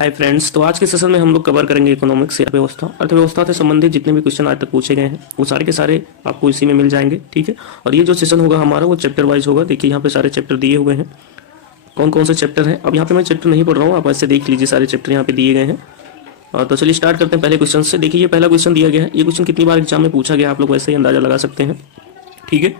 Hi friends, तो आज के सेशन में हम लोग कवर करेंगे इकोनॉमिक्स या अर्थव्यवस्था से संबंधित जितने भी क्वेश्चन आज तक पूछे गए हैं वो सारे के सारे आपको इसी में मिल जाएंगे। ठीक है, और ये जो सेशन होगा हमारा वो चैप्टर वाइज होगा। देखिए यहाँ पे सारे चैप्टर दिए हुए हैं, कौन कौन से चैप्टर हैं। अब यहाँ पे मैं चैप्टर नहीं पढ़ रहा हूँ, आप ऐसे देख लीजिए, सारे चैप्टर यहाँ पे दिए गए हैं। तो चलिए स्टार्ट करते हैं पहले क्वेश्चन से। देखिए ये पहला क्वेश्चन दिया गया है, ये क्वेश्चन कितनी बार एग्जाम में पूछा गया आप लोग वैसे ही अंदाजा लगा सकते हैं। ठीक है,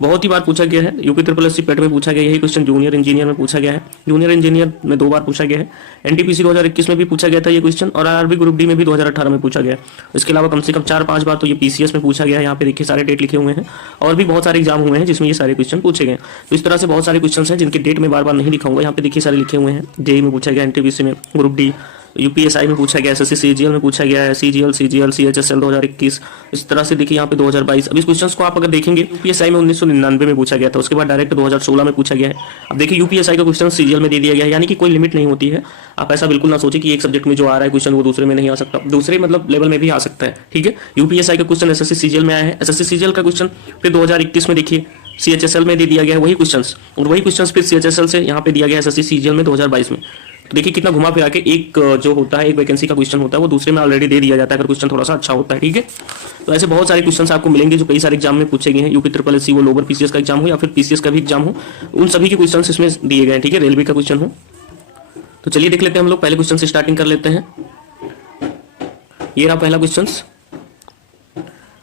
बहुत ही बार पूछा गया है। यूपी ट्रिपल एससी पेट में पूछा गया, यही क्वेश्चन जूनियर इंजीनियर में पूछा गया है। जूनियर इंजीनियर में 2 बार पूछा गया है। एनटीपीसी 2021 में भी पूछा गया था ये क्वेश्चन, और आरआरबी ग्रुप डी में भी 2018 में पूछा गया है। इसके अलावा कम से कम 4-5 बार तो ये पीसीएस में पूछा गया है। यहाँ पे देखिए सारे डेट लिखे हुए हैं, और भी बहुत सारे एग्जाम हुए हैं जिसमें ये सारे क्वेश्चन पूछे गए। तो इस तरह से बहुत सारे क्वेश्चन हैं जिनके डेट में बार बार नहीं लिखाऊंगा। यहाँ पे देखिए सारे लिखे हुए हैं। जेई में पूछा गया, एनटीपीसी में, ग्रुप डी, यूपीएसआई में पूछा गया, एसएससी सीजीएल में पूछा गया है, सीजीएल सीएचएसएल 2021। इस तरह से देखिए यहाँ पे 2022। अब इस क्वेश्चंस को आप अगर देखेंगे, यूपीएसआई में 1999 में पूछा गया था, उसके बाद डायरेक्ट 2016 में पूछा गया है। अब देखिए यूपीएसआई का क्वेश्चन सीजीएल में दे दिया गया है, यानी कि कोई लिमिट नहीं होती है। आप ऐसा बिल्कुल ना सोचिए कि एक सब्जेक्ट में जो आ रहा है क्वेश्चन वो दूसरे में नहीं आ सकता, दूसरे मतलब लेवल में भी आ सकता है। ठीक है, यूपीएसआई का क्वेश्चन एसएससी सीजीएल में आया है, एसएससी सीजीएल का क्वेश्चन फिर 2021 में देखिए सीएचएसएल में दे दिया गया है वही क्वेश्चंस, और वही क्वेश्चंस फिर सीएचएसएल से यहाँ पे दिया गया है एसएससी सीजीएल में 2022 में। तो देखिए कितना घुमा फिरा के एक जो होता है, एक वैकेंसी का क्वेश्चन होता है वो दूसरे में ऑलरेडी दे दिया जाता है अगर क्वेश्चन थोड़ा सा अच्छा होता है। ठीक है, तो ऐसे बहुत सारे क्वेश्चंस आपको मिलेंगे जो कई सारे एग्जाम में पूछे गए हैं। यूपी ट्रिपल एससी वो लोअर पीसीएस का एग्जाम हो या फिर पीसीएस का भी एग्जाम हो, उन सभी के क्वेश्चन इसमें दिए गए हैं। ठीक है, रेलवे का क्वेश्चन हो। तो चलिए देख लेते हैं हम लोग, पहले क्वेश्चन से स्टार्टिंग कर लेते हैं। ये रहा पहला क्वेश्चन।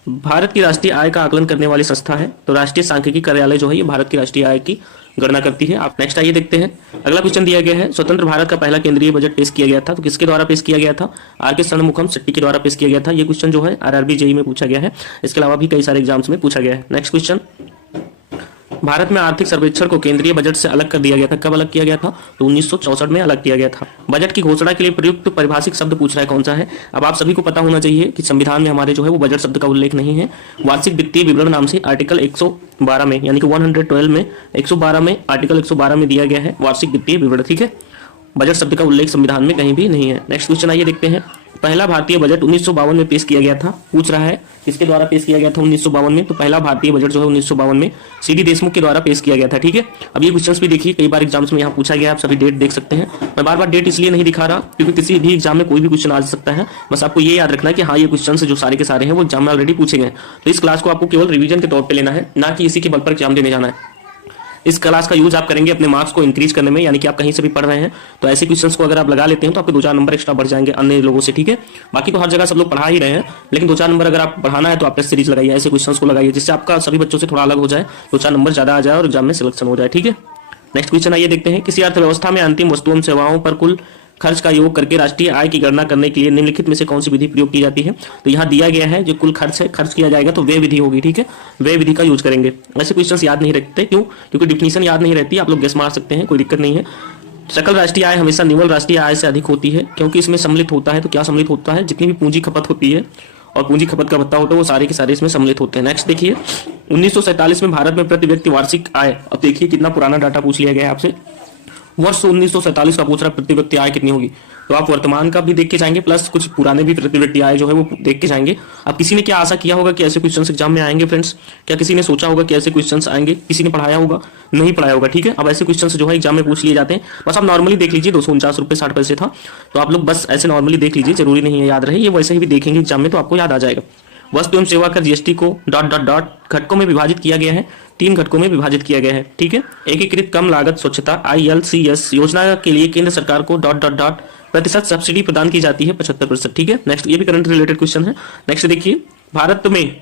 भारत की राष्ट्रीय आय का आकलन करने वाली संस्था है, तो राष्ट्रीय सांख्यिकी कार्यालय जो है ये भारत की राष्ट्रीय आय की गणना करती है। आप नेक्स्ट आइए देखते हैं। अगला क्वेश्चन दिया गया है, स्वतंत्र भारत का पहला केंद्रीय बजट पेश किया गया था, तो किसके द्वारा पेश किया गया था? आर.के. षणमुखम शेट्टी के द्वारा पेश किया गया था। ये क्वेश्चन जो है आरआरबी जेई में पूछा गया है। इसके अलावा भी कई सारे एग्जाम्स में पूछा गया है। नेक्स्ट क्वेश्चन, भारत में आर्थिक सर्वेक्षण को केंद्रीय बजट से अलग कर दिया गया था। कब अलग किया गया था? तो 1964 में अलग किया गया था। बजट की घोषणा के लिए प्रयुक्त परिभाषिक शब्द पूछ रहा है, कौन सा है? अब आप सभी को पता होना चाहिए कि संविधान में हमारे जो है वो बजट शब्द का उल्लेख नहीं है। वार्षिक वित्तीय विवरण नाम से आर्टिकल 112 में, यानी कि 112 में 112 में आर्टिकल 112 में दिया गया है वार्षिक वित्तीय विवरण। ठीक है, बजट शब्द का उल्लेख संविधान में कहीं भी नहीं है। नेक्स्ट क्वेश्चन आइए देखते हैं। पहला भारतीय बजट 1952 में पेश किया गया था। पूछ रहा है किसके द्वारा पेश किया गया था 1952 में? तो पहला भारतीय बजट जो है 1952 में सीडी देशमुख के द्वारा पेश किया गया था। ठीक है, अब ये क्वेश्चंस भी देखिए कई बार एग्जाम्स में यहाँ पूछा गया, आप सभी डेट देख सकते हैं। मैं बार बार डेट इसलिए नहीं दिखा रहा क्योंकि किसी भी एग्जाम में कोई भी क्वेश्चन आ सकता है। बस आपको ये याद रखना है कि हाँ, ये क्वेश्चन जो सारे के सारे हैं वो एग्जाम में ऑलरेडी पूछे गए। तो इस क्लास को आपको केवल रिविजन के तौर पर लेना है, ना कि इसी के बल पर एग्जाम देने जाना है। इस क्लास का यूज आप करेंगे अपने मार्क्स को इंक्रीज करने में, यानी कि आप कहीं से भी पढ़ रहे हैं तो ऐसे क्वेश्चंस को अगर आप लगा लेते हैं तो आपके 2-4 नंबर एक्स्ट्रा बढ़ जाएंगे अन्य लोगों से। ठीक है, बाकी तो हर जगह सब लोग पढ़ा ही रहे हैं, लेकिन 2-4 नंबर अगर आप बढ़ाना है तो आप टेस्ट सीरीज लगाइए, ऐसे क्वेश्चंस को लगाइए जिससे आपका सभी बच्चों से थोड़ा अलग हो जाए, 2-4 नंबर ज्यादा आ जाए और एग्जाम में सिलेक्शन हो जाए। ठीक है, नेक्स्ट क्वेश्चन आइए देखते हैं। किसी अर्थव्यवस्था में अंतिम वस्तुओं सेवाओं पर कुल खर्च का योग करके राष्ट्रीय आय की गणना करने के लिए निम्नलिखित में से कौन सी विधि प्रयोग की जाती है? तो यहाँ दिया गया है जो कुल खर्च है, खर्च किया जाएगा तो व्यय विधि होगी। ठीक है, व्यय विधि का यूज करेंगे। ऐसे क्वेश्चंस याद नहीं रखते, क्यों? क्योंकि डिफिनीशन याद नहीं रहती, आप लोग गेस मार सकते हैं, कोई दिक्कत नहीं है। सकल राष्ट्रीय आय हमेशा निवल राष्ट्रीय आय से अधिक होती है, क्योंकि इसमें सम्मिलित होता है। तो क्या सम्मिलित होता है? जितनी भी पूंजी खपत होती है और पूंजी खपत का भत्ता होता है वो सारे के सारे इसमें सम्मिलित होते हैं। नेक्स्ट देखिए, 1947 में भारत में प्रति व्यक्ति वार्षिक आय, अब देखिए कितना पुराना डाटा पूछ लिया गया है आपसे, वर्ष 1947 का पूछ रहा है प्रति व्यक्ति आय कितनी होगी। तो आप वर्तमान का भी देख के जाएंगे, प्लस कुछ पुराने भी प्रति व्यक्ति आय जो है वो देख के जाएंगे। अब किसी ने क्या आशा किया होगा कि ऐसे क्वेश्चंस एग्जाम में आएंगे फ्रेंड्स? क्या किसी ने सोचा होगा कि ऐसे क्वेश्चंस आएंगे? किसी ने पढ़ाया होगा? नहीं पढ़ाया होगा। ठीक है, अब ऐसे क्वेश्चंस जो है एग्जाम में पूछ लिए जाते हैं। बस आप नॉर्मली देख लीजिए, 249 रुपये 60 पैसे था, तो आप लोग बस ऐसे नॉर्मली देख लीजिए, जरूरी नहीं है याद रहे, ये वैसे ही भी देखेंगे एग्जाम में तो आपको याद आ जाएगा। वस्तु एवं सेवा कर जीएसटी को ... घटकों में विभाजित किया गया है, 3 घटकों में विभाजित किया गया है। ठीक है, एकीकृत कम लागत स्वच्छता ILCS योजना के लिए केंद्र सरकार को ... प्रतिशत सब्सिडी प्रदान की जाती है 75%। ठीक है, नेक्स्ट ये भी करंट रिलेटेड क्वेश्चन है। नेक्स्ट देखिए, भारत में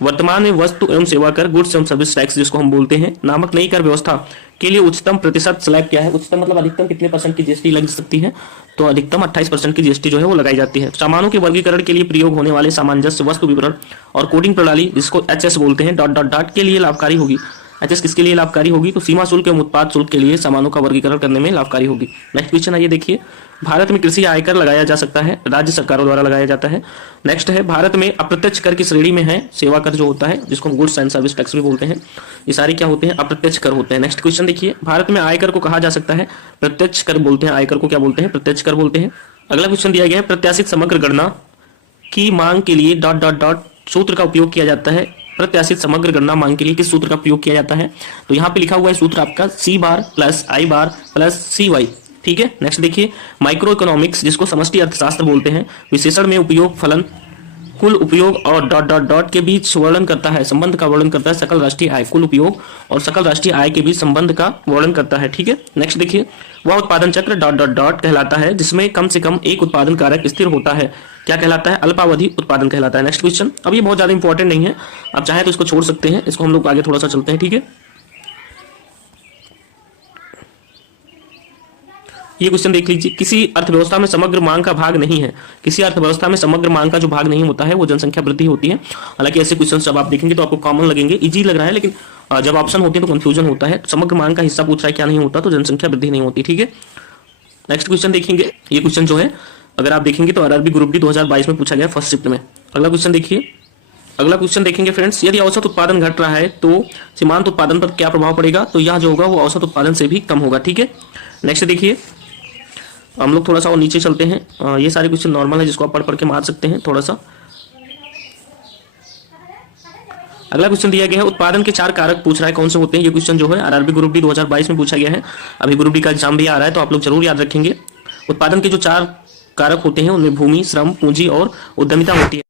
वर्तमान में वस्तु एवं सेवा कर गुड्स एवं सर्विस टैक्स जिसको हम बोलते हैं नामक नई कर व्यवस्था के लिए उच्चतम प्रतिशत स्लैब क्या है? उच्चतम मतलब अधिकतम कितने % की जीएसटी लग सकती है? तो अधिकतम 28% की जीएसटी जो है वो लगाई जाती है। सामानों के वर्गीकरण के लिए प्रयोग होने वाले सामंजस्य वस्तु विवरण और कोडिंग प्रणाली जिसको HS बोलते हैं ... के लिए लाभकारी होगी। HS किसके लिए लाभकारी होगी? तो सीमा शुल्क एवं उत्पाद शुल्क के लिए सामानों का वर्गीकरण करने में लाभकारी होगी। नेक्स्ट क्वेश्चन आइए देखिए, भारत में कृषि आयकर लगाया जा सकता है, राज्य सरकारों द्वारा लगाया जाता है। नेक्स्ट है, भारत में अप्रत्यक्ष कर की श्रेणी में है सेवा कर जो होता है, जिसको हम गुड्स एंड सर्विस टैक्स भी बोलते हैं। ये सारे क्या होते हैं? अप्रत्यक्ष कर होते हैं। नेक्स्ट क्वेश्चन देखिए, भारत में आयकर को कहा जा सकता है प्रत्यक्ष कर बोलते हैं, आयकर को क्या बोलते हैं? प्रत्यक्ष कर बोलते हैं। अगला क्वेश्चन दिया गया है, प्रत्याशित समग्र गणना की मांग के लिए ... सूत्र का उपयोग किया जाता है। प्रत्याशित समग्र गणना मांग के लिए किस सूत्र का प्रयोग किया जाता है? तो यहाँ पे लिखा हुआ है सूत्र आपका C bar plus I bar plus CY। ठीक है। नेक्स्ट देखिए, माइक्रो इकोनॉमिक्स जिसको समष्टि अर्थशास्त्र बोलते हैं, विशेषण में उपयोग, फलन, कुल उपयोग और डॉट डॉट डॉट के बीच वर्णन करता है, संबंध का वर्णन करता है सकल राष्ट्रीय आय। कुल उपयोग और सकल राष्ट्रीय आय के बीच संबंध का वर्णन करता है, ठीक है। नेक्स्ट देखिए, वह उत्पादन चक्र डॉट डॉट डॉट कहलाता है जिसमें कम से कम एक उत्पादन कारक स्थिर होता है, क्या कहलाता है? अल्पावधि उत्पादन कहलाता है। नेक्स्ट क्वेश्चन, अब ये बहुत ज्यादा इंपॉर्टेंट नहीं है, आप चाहे तो इसको छोड़ सकते हैं, इसको हम लोग आगे थोड़ा सा चलते हैं, ठीक है। ये क्वेश्चन देख लीजिए, किसी अर्थव्यवस्था में समग्र मांग का भाग नहीं है। किसी अर्थव्यवस्था में समग्र मांग का जो भाग नहीं होता है वो जनसंख्या वृद्धि होती है। हालांकि ऐसे क्वेश्चन जब आप देखेंगे तो आपको कॉमन लगेंगे, इजी लग रहा है, लेकिन जब ऑप्शन होते हैं तो कंफ्यूजन होता है। समग्र मांग का हिस्सा पूछ रहा है, क्या नहीं होता, तो जनसंख्या वृद्धि नहीं होती, ठीक है। नेक्स्ट क्वेश्चन देखेंगे, ये क्वेश्चन जो है अगर आप देखेंगे तो आरआरबी ग्रुप डी 2022 में पूछा गया फर्स्ट शिफ्ट में। अगला क्वेश्चन देखिए, अगला क्वेश्चन देखेंगे फ्रेंड्स, यदि औसत उत्पादन घट रहा है तो सीमांत उत्पादन पर क्या प्रभाव पड़ेगा? तो यह जो होगा वो औसत उत्पादन से भी कम होगा, ठीक है। नेक्स्ट देखिए, हम लोग थोड़ा सा और नीचे चलते हैं। ये सारे क्वेश्चन नॉर्मल है जिसको आप पढ़ पढ़ के मार सकते हैं थोड़ा सा। अगला क्वेश्चन दिया गया है, उत्पादन के 4 कारक पूछ रहा है, कौन से होते हैं? ये क्वेश्चन जो है आरआरबी ग्रुप डी 2022 में पूछा गया है। अभी ग्रुप डी का एग्जाम भी आ रहा है तो आप लोग जरूर याद रखेंगे। उत्पादन के जो 4 कारक होते हैं उनमें भूमि, श्रम, पूंजी और उद्यमिता होती है।